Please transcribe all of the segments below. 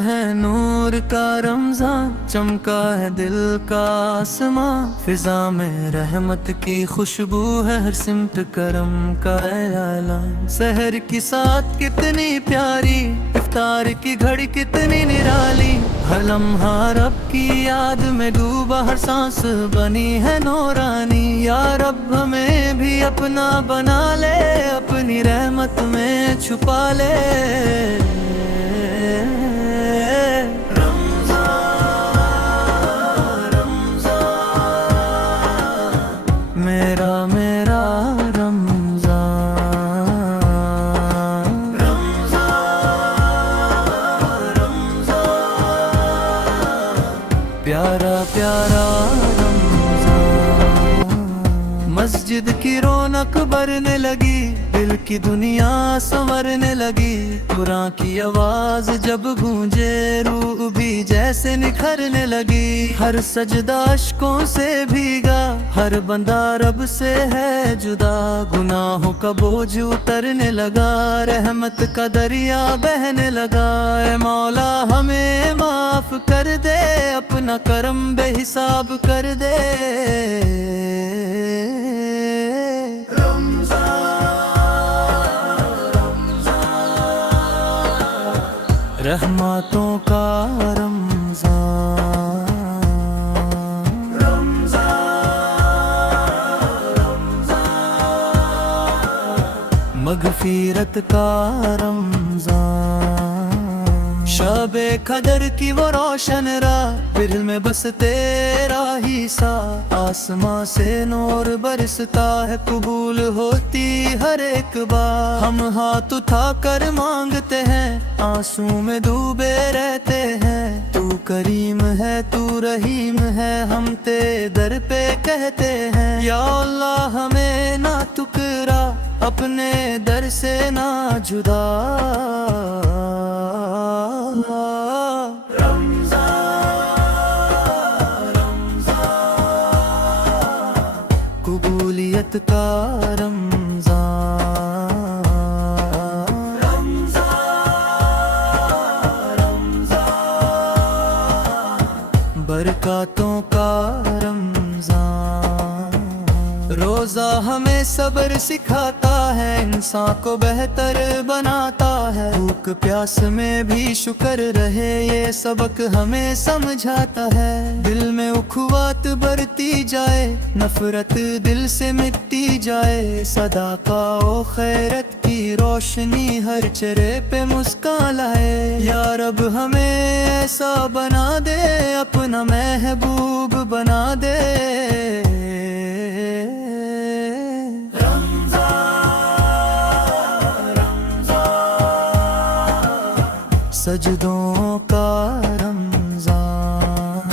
है नूर का रमजान, चमका है दिल का आसमां। फिजा में रहमत की खुशबू है, हर सिमत करम का है ऐलान। सहर की साथ कितनी प्यारी, इफ्तार की घड़ी कितनी निराली। हर लम्हा रब की याद में डूबा, हर सांस बनी है नूरानी। या रब हमें भी अपना बना ले, अपनी रहमत में छुपा ले। मेरा मेरा रमजान, रमजान रमजान, प्यारा प्यारा रमजान। मस्जिद की रौनक बढ़ने लगी, दिल की दुनिया संवरने लगी। कुरान की आवाज जब गूंजे, रूह भी जैसे निखरने लगी। हर सजदा अश्कों से भीगा, हर बंदा रब से है जुदा। गुनाहों का बोझ उतरने लगा, रहमत का दरिया बहने लगा। ऐ मौला हमें माफ कर दे, अपना करम बेहिसाब कर दे। रहमतों का रमजान, रमजान रमजान, मगफिरत का रमजान। शबे कदर की वो रोशन राह, दिल में बस तेरा ही सा। आसमां से नूर बरसता है, कबूल होती हर एक बार। हम हाथ उठा कर मांगते हैं, आंसू में डूबे रहते हैं। तू करीम है, तू रहीम है, हम तेरे दर पे कहते हैं। या अल्लाह हमें ना ठुकरा, अपने दर से ना जुदा। कबूलियत का रमजान, रमजान रमजान, बरकतों का रमजान। रोजा हमें सब्र सिखाता है, इंसान को बेहतर बनाता है। भूख प्यास में भी शुक्र रहे, ये सबक हमें समझाता है। दिल में उखुवात बढ़ती जाए, नफरत दिल से मिटती जाए। सदाका ओ खैरत की रोशनी हर चेहरे पे मुस्कान लाए। या रब हमें ऐसा बना दे, अपना महबूब बना दे। सजदों का रमजान,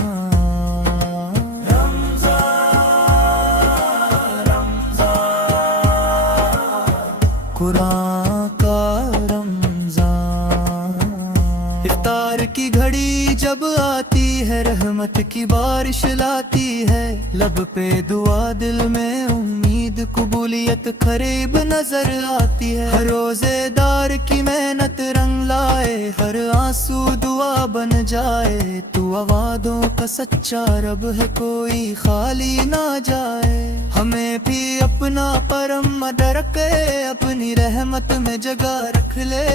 रमजान रमजान, कुरान का रमजान। इफ्तार की घड़ी जब आती है, रहमत की बारिश लाती है। लब पे दुआ, दिल में उम्मीद, कबूलियत करीब नजर आती है। हर रोजेदार की मेहनत रंग लाए, हर आंसू दुआ बन जाए। तू वादों का सच्चा रब है, कोई खाली ना जाए। हमें भी अपना परम मदर के, अपनी रहमत में जगह रख ले।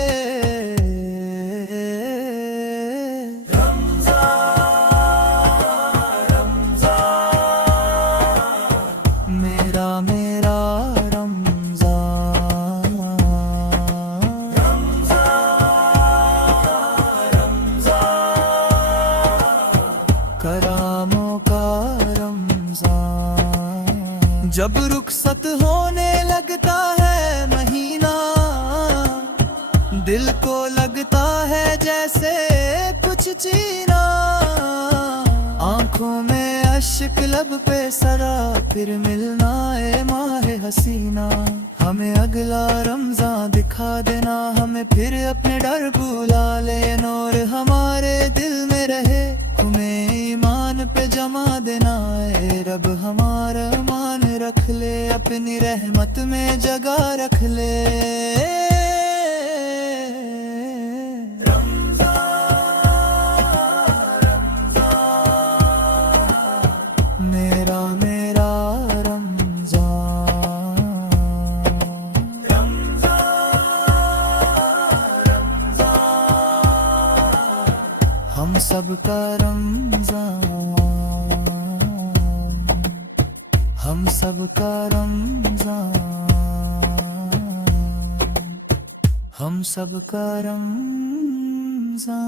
करामों का रमजान। जब रुखसत होने लगता है महीना, दिल को लगता है जैसे कुछ छीना। आंखों में अश्क, लब पे सरा, फिर मिलना ए माहे हसीना। हमें अगला रमजान दिखा देना, हमें फिर अपने डर भुला ले। नूर हमारे दिल में रहे, तुम्हें ईमान पे जमा देना। ए रब हमारा मान रख ले, अपनी रहमत में जगह रख ले। हम सबका रमजान, हम सबका रमजान, हम सबका रमजान।